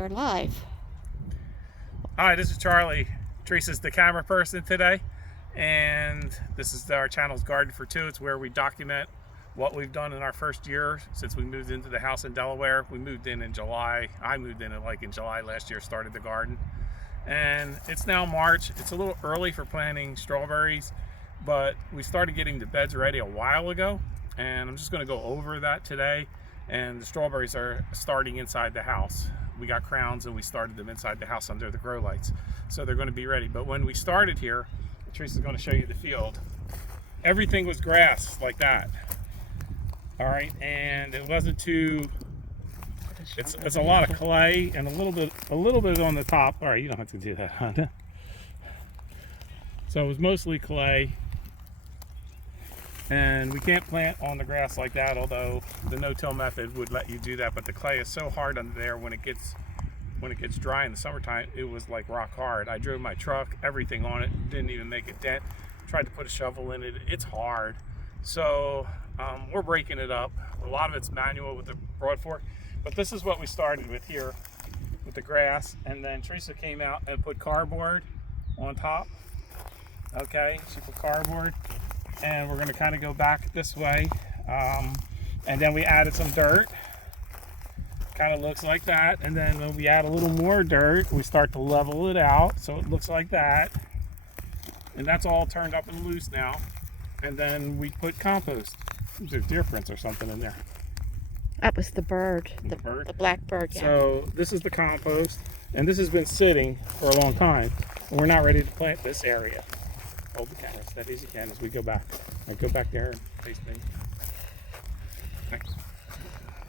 You're live. Hi, this is Charlie. Teresa's the camera person today, and this is our channel's Garden for Two. It's where we document what we've done in our first year since we moved into the house in Delaware. We moved in July. I moved in July last year, started the garden. And it's now March. It's a little early for planting strawberries, but we started getting the beds ready a while ago, and I'm just going to go over that today. And the strawberries are starting inside the house. We got crowns and we started them inside the house under the grow lights. So they're going to be ready. But when we started here, Teresa's going to show you the field. Everything was grass like that. All right, and it wasn't too, it's a lot of clay and a little bit on the top. All right, you don't have to do that, huh? So it was mostly clay. And we can't plant on the grass like that, although the no-till method would let you do that. But the clay is so hard under there when it gets dry in the summertime, it was like rock hard. I drove my truck, everything on it, didn't even make a dent. Tried to put a shovel in it, it's hard. So we're breaking it up. A lot of it's manual with the broad fork, but this is what we started with here with the grass. And then Teresa came out and put cardboard on top. Okay, she put cardboard. And we're going to kind of go back this way, and then we added some dirt. Kind of looks like that. And then when we add a little more dirt, we start to level it out so it looks like that. And that's all turned up and loose now. And then we put compost. There's deer prints or something in there. That was the bird. The bird? The black bird, yeah. So this is the compost, and this has been sitting for a long time. And we're not ready to plant this area. Hold the camera as steady as you can as we go back. I go back there and face me.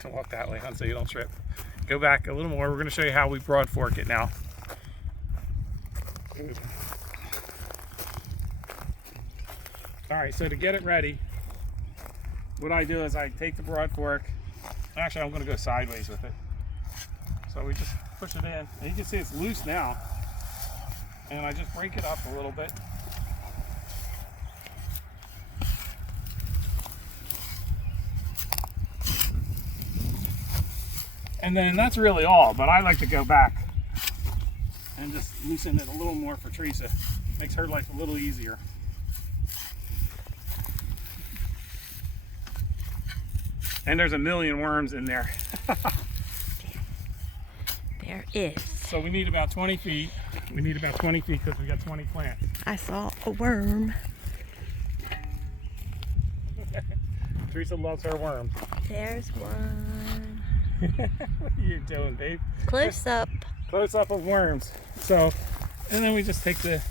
Don't walk that way, hon, so you don't trip. Go back a little more. We're going to show you how we broad fork it now. All right, so to get it ready, what I do is I take the broad fork. Actually, I'm going to go sideways with it. So we just push it in, and you can see it's loose now. And I just break it up a little bit. And then that's really all, but I like to go back and just loosen it a little more for Teresa. Makes her life a little easier. And there's a million worms in there. There is. So we need about 20 feet. We need about 20 feet because we got 20 plants. I saw a worm. Teresa loves her worms. There's one. What are you doing, babe? Close up. Close up of worms. So, and then we just take and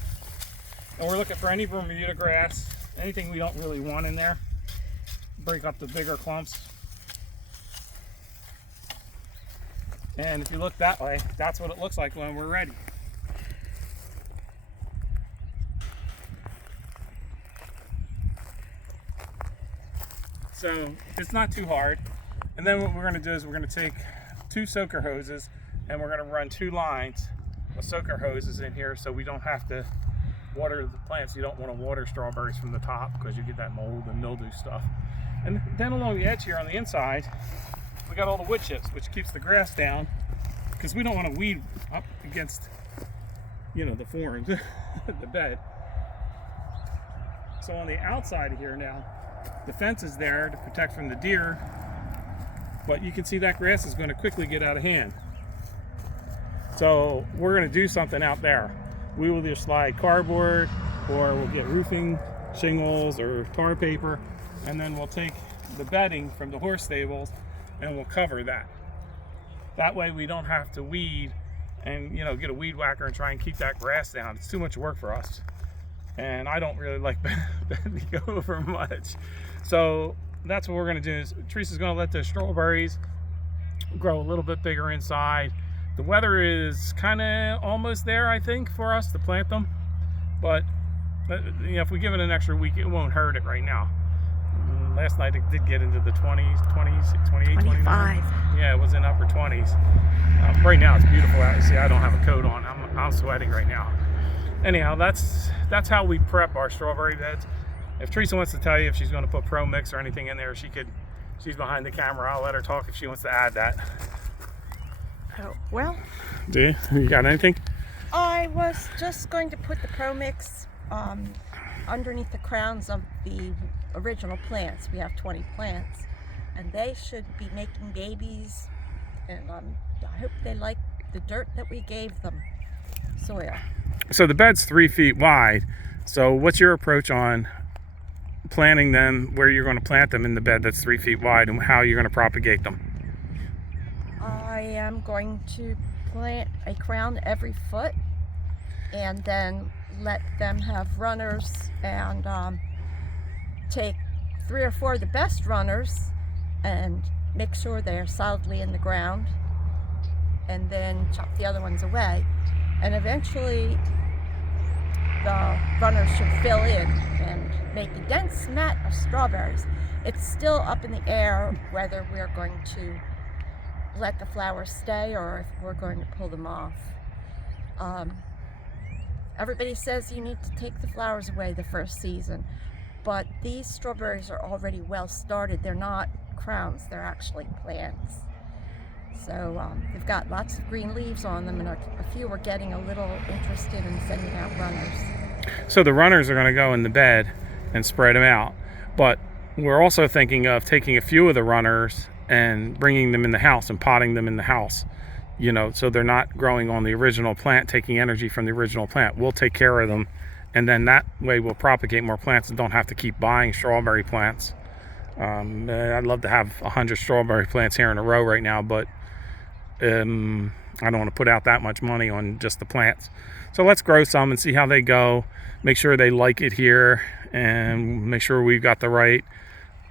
we're looking for any Bermuda grass, anything we don't really want in there. Break up the bigger clumps. And if you look that way, that's what it looks like when we're ready. So it's not too hard. And then what we're going to do is we're going to take 2 soaker hoses and we're going to run 2 lines of soaker hoses in here so we don't have to water the plants. You don't want to water strawberries from the top because you get that mold and mildew stuff. And then along the edge here on the inside, we got all the wood chips, which keeps the grass down because we don't want to weed up against, you know, the forms, the bed. So on the outside of here now, the fence is there to protect from the deer. But you can see that grass is going to quickly get out of hand. So we're going to do something out there. We will either slide cardboard or we'll get roofing shingles or tar paper, and then we'll take the bedding from the horse stables and we'll cover that. That way we don't have to weed and, you know, get a weed whacker and try and keep that grass down. It's too much work for us. And I don't really like bending over much. So that's what we're going to do. Is Teresa's going to let the strawberries grow a little bit bigger inside. The weather is kind of almost there, I think, for us to plant them. But you know, if we give it an extra week, it won't hurt it right now. Last night it did get into the 20s, 28, 25. 29. Yeah, it was in upper 20s. Right now it's beautiful out. You see, I don't have a coat on. I'm sweating right now. Anyhow, that's how we prep our strawberry beds. If Teresa wants to tell you if she's going to put Pro Mix or anything in there, she's behind the camera. I'll let her talk if she wants to add that. Oh, well, Do you? You got anything? I was just going to put the Pro Mix underneath the crowns of the original plants. We have 20 plants, and they should be making babies, and I hope they like the dirt that we gave them, soil. So the bed's 3 feet wide. So what's your approach on planting them, where you're going to plant them in the bed that's 3 feet wide, and how you're going to propagate them? I am going to plant a crown every foot, and then let them have runners, and take 3 or 4 of the best runners and make sure they're solidly in the ground, and then chop the other ones away, and eventually the runners should fill in and make a dense mat of strawberries. It's still up in the air whether we're going to let the flowers stay or if we're going to pull them off. Everybody says you need to take the flowers away the first season, but these strawberries are already well started. They're not crowns, they're actually plants. So they've got lots of green leaves on them, and a few are getting a little interested in sending out runners. So the runners are going to go in the bed and spread them out, but we're also thinking of taking a few of the runners and bringing them in the house and potting them in the house, you know, so they're not growing on the original plant, taking energy from the original plant. We'll take care of them, and then that way we'll propagate more plants and don't have to keep buying strawberry plants. I'd love to have 100 strawberry plants here in a row right now, but I don't want to put out that much money on just the plants. So let's grow some and see how they go, make sure they like it here, and make sure we've got the right,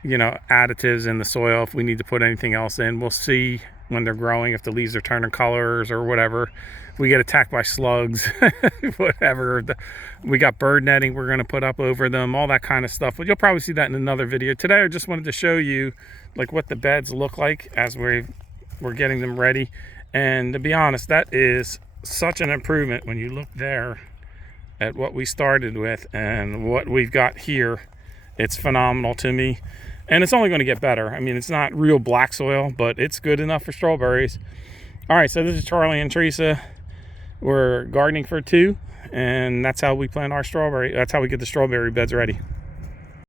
you know, additives in the soil. If we need to put anything else in, we'll see when they're growing, if the leaves are turning colors or whatever. If we get attacked by slugs, whatever. We got bird netting we're going to put up over them, all that kind of stuff. But you'll probably see that in another video. Today I just wanted to show you like what the beds look like as we're getting them ready. And to be honest, that is such an improvement when you look there at what we started with and what we've got here. It's phenomenal to me, and it's only going to get better. I mean, it's not real black soil, but it's good enough for strawberries. All right, so this is Charlie and Teresa. We're gardening for 2, and that's how we plant our strawberry. That's how we get the strawberry beds ready.